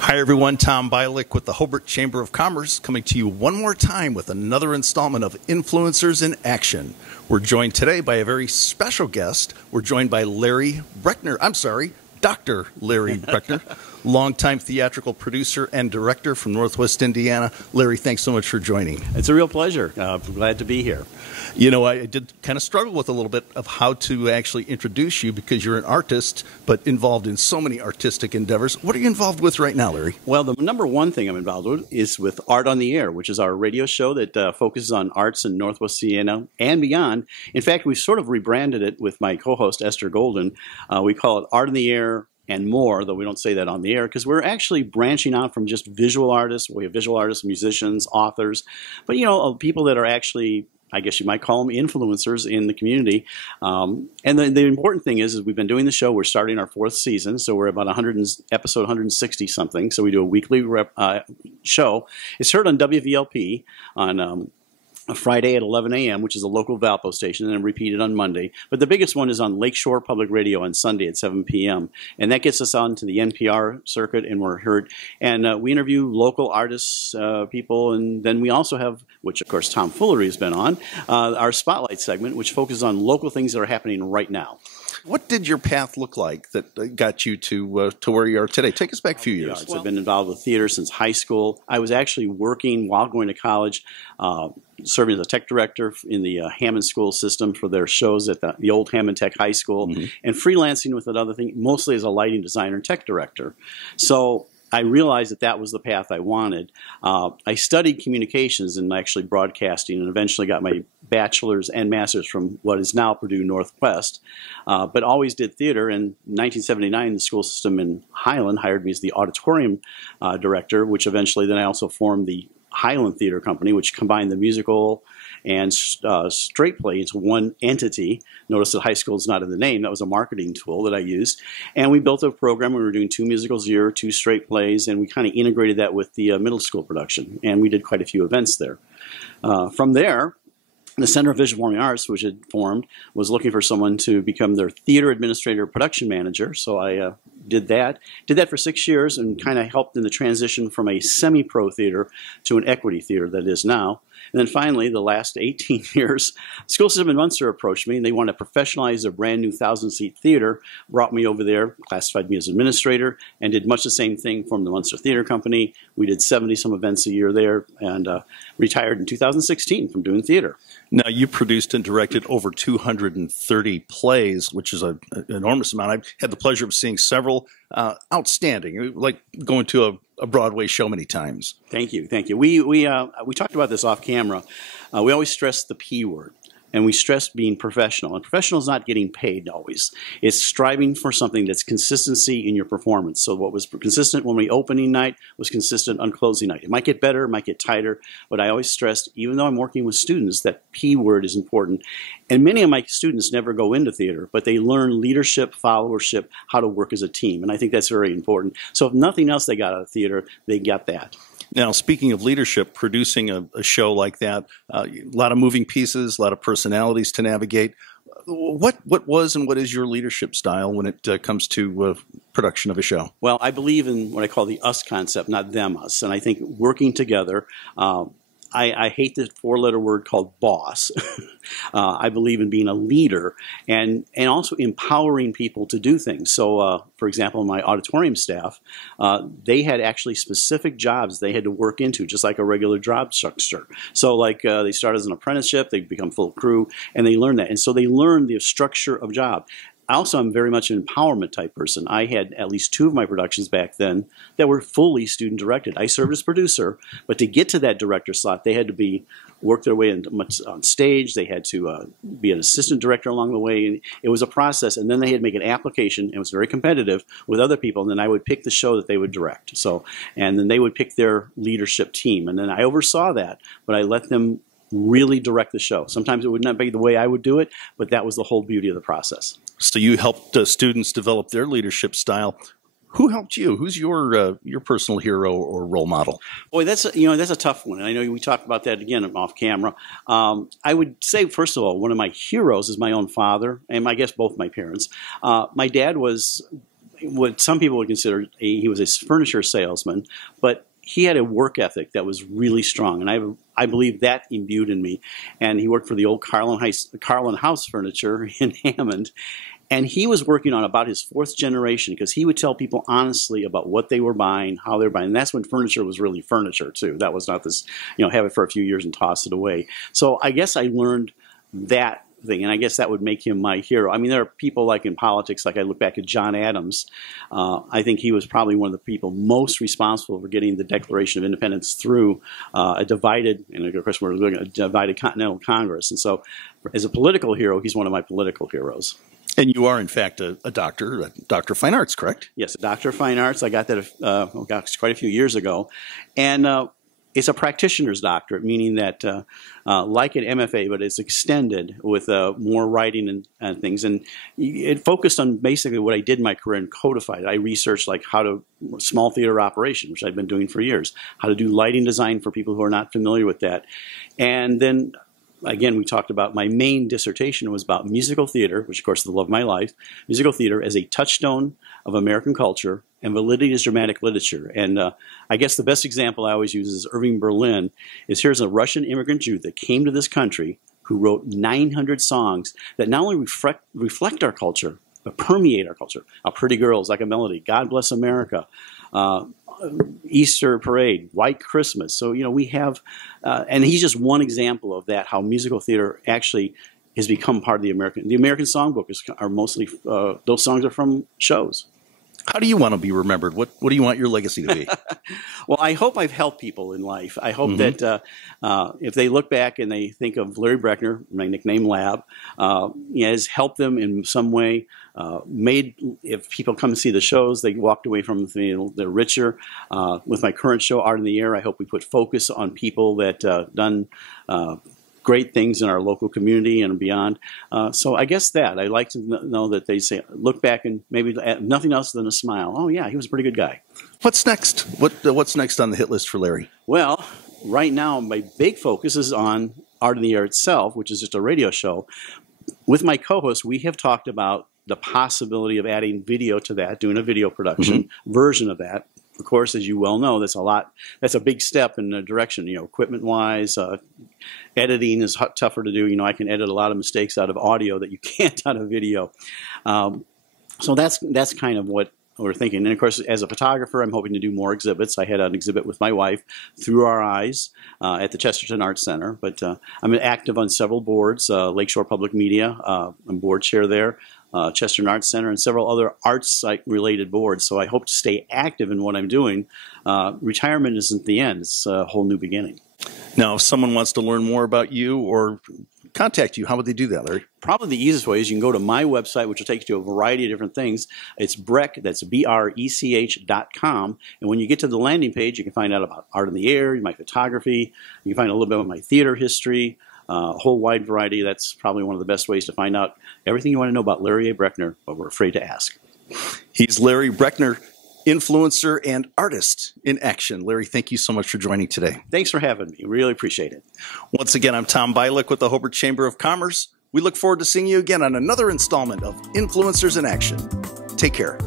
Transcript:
Hi everyone, Tom Bialik with the Hobart Chamber of Commerce coming to you one more time with another installment of Influencers in Action. We're joined today by a very special guest. We're joined by Larry Brechner. Dr. Larry Brechner, longtime theatrical producer and director from Northwest Indiana. Larry, thanks so much for joining. It's a real pleasure. Glad to be here. You know, I did kind of struggle with a little bit of how to actually introduce you because you're an artist, but involved in so many artistic endeavors. What are you involved with right now, Larry? Well, the number one thing I'm involved with is with Art on the Air, which is our radio show that focuses on arts in Northwest Indiana and beyond. In fact, we've sort of rebranded it with my co-host, Esther Golden. We call it Art on the Air and More, though we don't say that on the air, because we're actually branching out from just visual artists. We have visual artists, musicians, authors, but, you know, people that are actually, I guess you might call them influencers in the community. And the important thing is we've been doing the show. We're starting our 4th season, so we're about episode 160 something. So we do a weekly show. It's heard on WVLP on a Friday at 11 a.m., which is a local Valpo station, and then repeated on Monday. But the biggest one is on Lakeshore Public Radio on Sunday at 7 p.m. And that gets us on to the NPR circuit, and we're heard. And we interview local artists, people, and then we also have, which of course Tom Fullery has been on, our Spotlight segment, which focuses on local things that are happening right now. What did your path look like that got you to where you are today? Take us back a few years. I've been involved with theater since high school. I was actually working while going to college, serving as a tech director in the Hammond School system for their shows at the old Hammond Tech High School, and freelancing with another thing, mostly as a lighting designer and tech director. So I realized that that was the path I wanted. I studied communications and actually broadcasting, and eventually got my bachelor's and master's from what is now Purdue Northwest, but always did theater. In 1979, the school system in Highland hired me as the auditorium director, which eventually then I also formed the Highland Theater Company, which combined the musical and straight play into one entity. Notice that high school is not in the name. That was a marketing tool that I used. And we built a program. We were doing 2 musicals a year, 2 straight plays, and we kind of integrated that with the middle school production. And we did quite a few events there. From there, the Center of Visual Performing Arts, which had formed, was looking for someone to become their theater administrator, production manager. So I did that. Did that for 6 years and kind of helped in the transition from a semi-pro theater to an equity theater that is now. And then finally, the last 18 years, the school system in Munster approached me, and they wanted to professionalize their brand new 1,000-seat theater, brought me over there, classified me as administrator, and did much the same thing from the Munster Theater Company. We did 70-some events a year there, and retired in 2016 from doing theater. Now, you produced and directed over 230 plays, which is an enormous amount. I've had the pleasure of seeing several outstanding, like going to a Broadway show many times. Thank you, thank you. We talked about this off camera. We always stress the P word. And we stress being professional. And professional is not getting paid always. It's striving for something that's consistency in your performance. So what was consistent when we opening night was consistent on closing night. It might get better, it might get tighter, but I always stressed, even though I'm working with students, that P word is important. And many of my students never go into theater, but they learn leadership, followership, how to work as a team. And I think that's very important. So if nothing else they got out of theater, they got that. Now, speaking of leadership, producing a show like that, a lot of moving pieces, a lot of personalities to navigate. What was and what is your leadership style when it comes to production of a show? Well, I believe in what I call the us concept, not them, us. And I think working together, I hate the 4-letter word called boss. I believe in being a leader and also empowering people to do things. So, for example, my auditorium staff, they had actually specific jobs they had to work into, just like a regular job structure. So, like they start as an apprenticeship, they become full crew, and they learn that. And so they learn the structure of job. Also, I'm very much an empowerment type person. I had at least 2 of my productions back then that were fully student directed. I served as producer, but to get to that director slot, they had to work their way on stage. They had to be an assistant director along the way. And it was a process, and then they had to make an application. It was very competitive with other people, and then I would pick the show that they would direct. So, and then they would pick their leadership team, and then I oversaw that, but I let them really direct the show. Sometimes it would not be the way I would do it, but that was the whole beauty of the process. So you helped students develop their leadership style. Who helped you? Who's your personal hero or role model? Boy, that's a tough one. And I know we talked about that again off camera. I would say, first of all, one of my heroes is my own father, and I guess both my parents. My dad was what some people would consider he was a furniture salesman, but he had a work ethic that was really strong, and I believe that imbued in me. And he worked for the old Carlin House Furniture in Hammond, and he was working on about his fourth generation because he would tell people honestly about what they were buying, how they were buying. And that's when furniture was really furniture too. That was not this, have it for a few years and toss it away. So I guess I learned that thing, and I guess that would make him my hero. I mean, there are people like in politics, like I look back at John Adams. I think he was probably one of the people most responsible for getting the Declaration of Independence through a divided, and of course we're looking at a divided Continental Congress. And so as a political hero, he's one of my political heroes. And you are, in fact, a doctor of fine arts, correct? Yes, a doctor of fine arts. I got that quite a few years ago. And it's a practitioner's doctorate, meaning that like an MFA, but it's extended with more writing and things. And it focused on basically what I did in my career and codified. I researched like how to small theater operation, which I've been doing for years, how to do lighting design for people who are not familiar with that. And then again, we talked about my main dissertation was about musical theater, which of course is the love of my life, musical theater as a touchstone of American culture and validity as dramatic literature. And I guess the best example I always use is Irving Berlin. Here's a Russian immigrant Jew that came to this country who wrote 900 songs that not only reflect our culture, but permeate our culture. A Pretty Girls, Like a Melody, God Bless America, Easter Parade, White Christmas. So, we have, and he's just one example of that, how musical theater actually has become part of the American songbook are mostly, those songs are from shows. How do you want to be remembered? What do you want your legacy to be? Well, I hope I've helped people in life. I hope that if they look back and they think of Larry Brechner, my nickname Lab, has helped them in some way. If people come and see the shows, they walked away from they're richer. With my current show, Art in the Air, I hope we put focus on people that done great things in our local community and beyond. So I guess that I like to know that they say, look back and maybe nothing else than a smile. Oh yeah, he was a pretty good guy. What's next? What's next on the hit list for Larry? Well, right now my big focus is on Art in the Air itself, which is just a radio show. With my co-host, we have talked about the possibility of adding video to that, doing a video production version of that. Of course, as you well know, that's a big step in the direction, equipment-wise. Editing is tougher to do. I can edit a lot of mistakes out of audio that you can't out of video. So that's kind of what we're thinking. And of course, as a photographer, I'm hoping to do more exhibits. I had an exhibit with my wife, Through Our Eyes, at the Chesterton Arts Center. But I'm active on several boards, Lakeshore Public Media, I'm board chair there. Chesterton Arts Center, and several other arts-related boards. So I hope to stay active in what I'm doing. Retirement isn't the end. It's a whole new beginning. Now, if someone wants to learn more about you or contact you, how would they do that, Larry? Probably the easiest way is you can go to my website, which will take you to a variety of different things. It's Brech, that's BRECH.com. And when you get to the landing page, you can find out about Art in the Air, my photography. You can find a little bit about my theater history. A whole wide variety. That's probably one of the best ways to find out everything you want to know about Larry A. Brechner, but we're afraid to ask. He's Larry Brechner, influencer and artist in action. Larry, thank you so much for joining today. Thanks for having me. Really appreciate it. Once again, I'm Tom Bialik with the Hobart Chamber of Commerce. We look forward to seeing you again on another installment of Influencers in Action. Take care.